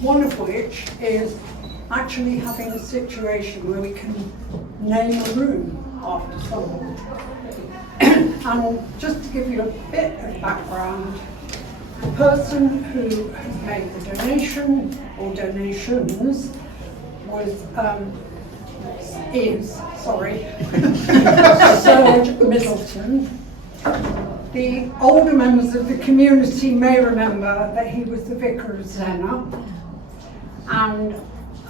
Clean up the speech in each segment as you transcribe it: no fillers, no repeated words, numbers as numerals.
one of which is actually having a situation where we can name a room after someone. And just to give you a bit of background, the person who has made the donation or donations is Serge Middleton. The older members of the community may remember that he was the vicar of Zena, and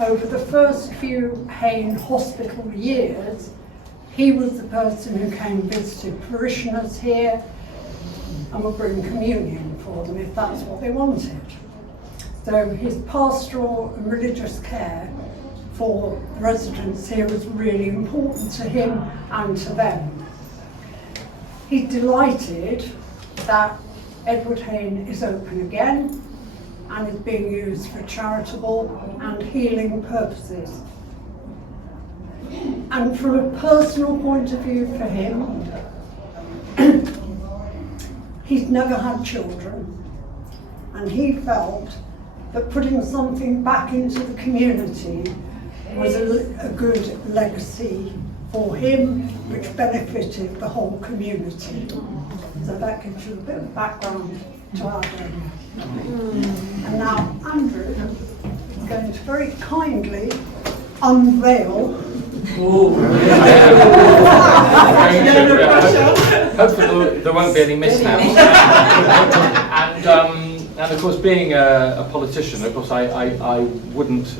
over the first few Hain hospital years, he was the person who came and visited parishioners here and would bring communion for them if that's what they wanted. So his pastoral and religious care for the residents here was really important to him and to them. He's delighted that Edward Hain is open again and is being used for charitable and healing purposes. And from a personal point of view for him, he's never had children, and he felt that putting something back into the community was a good legacy for him, which benefited the whole community. So that gives you a bit of background to our donor. And now Andrew is going to very kindly unveil. Hopefully there won't be any mishaps. And of course, being a politician, of course, I wouldn't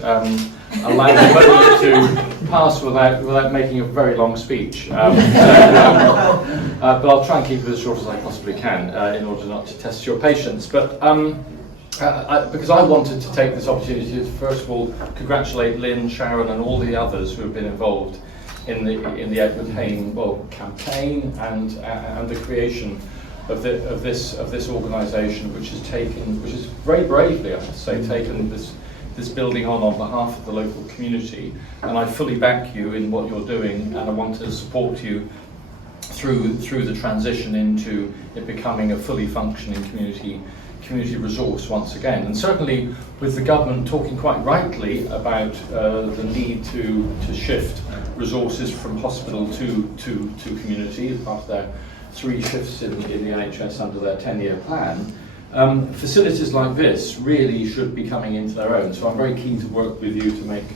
allow the vote to pass without making a very long speech. But I'll try and keep it as short as I possibly can in order not to test your patience. But because I wanted to take this opportunity to first of all congratulate Lynn, Sharon, and all the others who have been involved in the Edward Hain campaign and the creation of this organisation, which has very bravely, I have to say, taken this building on behalf of the local community. And I fully back you in what you're doing, and I want to support you through the transition into it becoming a fully functioning community resource once again. And certainly with the government talking quite rightly about the need to shift resources from hospital to community as part of their 3 shifts in the NHS under their 10-year plan, facilities like this really should be coming into their own. So I'm very keen to work with you to make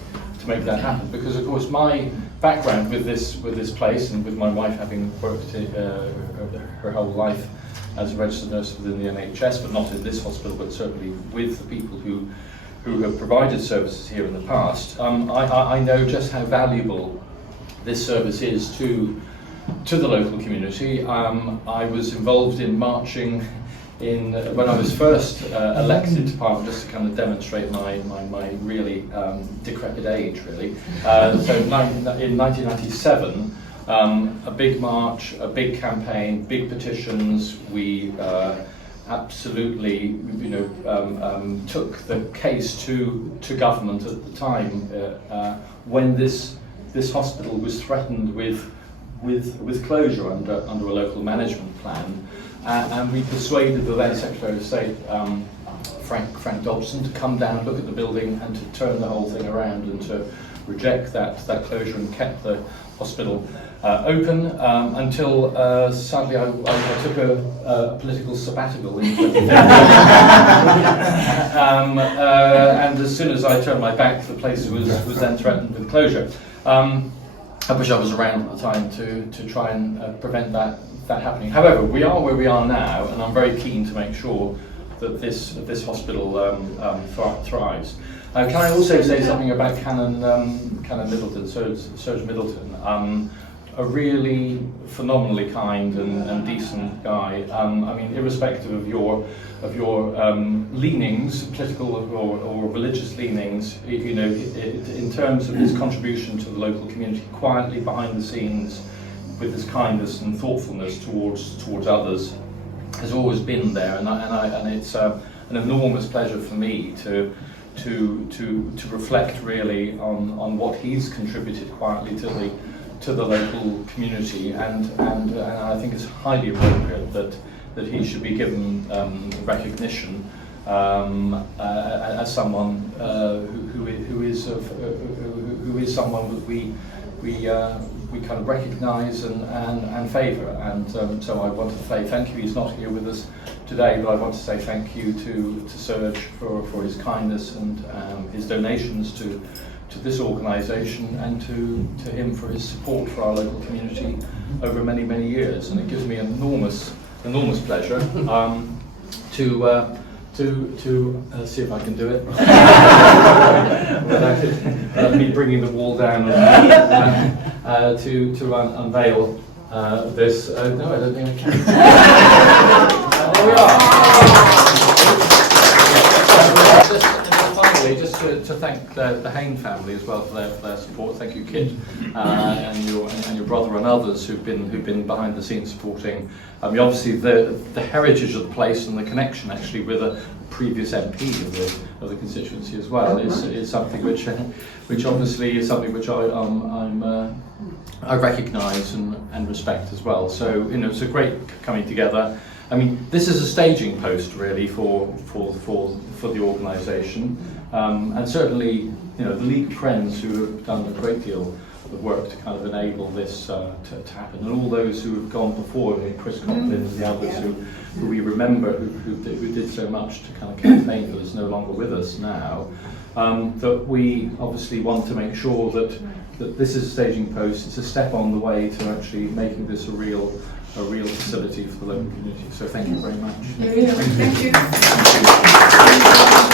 that happen, because of course my background with this place, and with my wife having worked her whole life as a registered nurse within the NHS, but not in this hospital, but certainly with the people who have provided services here in the past, I know just how valuable this service is to the local community. I was involved in marching when I was first elected to Parliament, just to kind of demonstrate my really decrepit age, really. So in 1997, a big march, a big campaign, big petitions. We absolutely, took the case to government at the time when this hospital was threatened with closure under a local management plan, and we persuaded the then Secretary of State, Frank Dobson, to come down, look at the building, and to turn the whole thing around and to reject that closure, and kept the hospital open until sadly I took a political sabbatical in 2015. And as soon as I turned my back, the place was then threatened with closure. I wish I was around at the time to try and prevent that happening. However, we are where we are now, and I'm very keen to make sure that this hospital thrives. Can I also say something about Canon Middleton, Serge Middleton? A really phenomenally kind and decent guy. I mean, irrespective of your leanings, political or religious leanings, in terms of his contribution to the local community, quietly behind the scenes, with his kindness and thoughtfulness towards others, has always been there, and it's an enormous pleasure for me to reflect really on what he's contributed quietly to the local community, and I think it's highly appropriate that he should be given recognition as someone who is someone that we kind of recognise and favour, and so I want to say thank you. He's not here with us today, but I want to say thank you to Serge for his kindness and his donations to this organisation, and to him for his support for our local community over many, many years. And it gives me enormous pleasure to see if I can do it without me bringing the wall down, to unveil this. No, I don't think I can. There we are. Finally, just to thank the Hain family as well for their support. Thank you, Kit, and your brother and others who've been behind the scenes supporting. Obviously, the heritage of the place and the connection actually with a previous MP of the constituency as well is something which obviously is something which I recognise and respect as well. So it's a great coming together. I mean, this is a staging post really for the organisation, and certainly the League of Friends who have done a great deal of work to kind of enable this to happen, and all those who have gone before, Chris Coplin and the others who we remember who did so much to kind of campaign for this, no longer with us now. That we obviously want to make sure that this is a staging post. It's a step on the way to actually making this a real facility for the local community. So thank you very much. Thank you.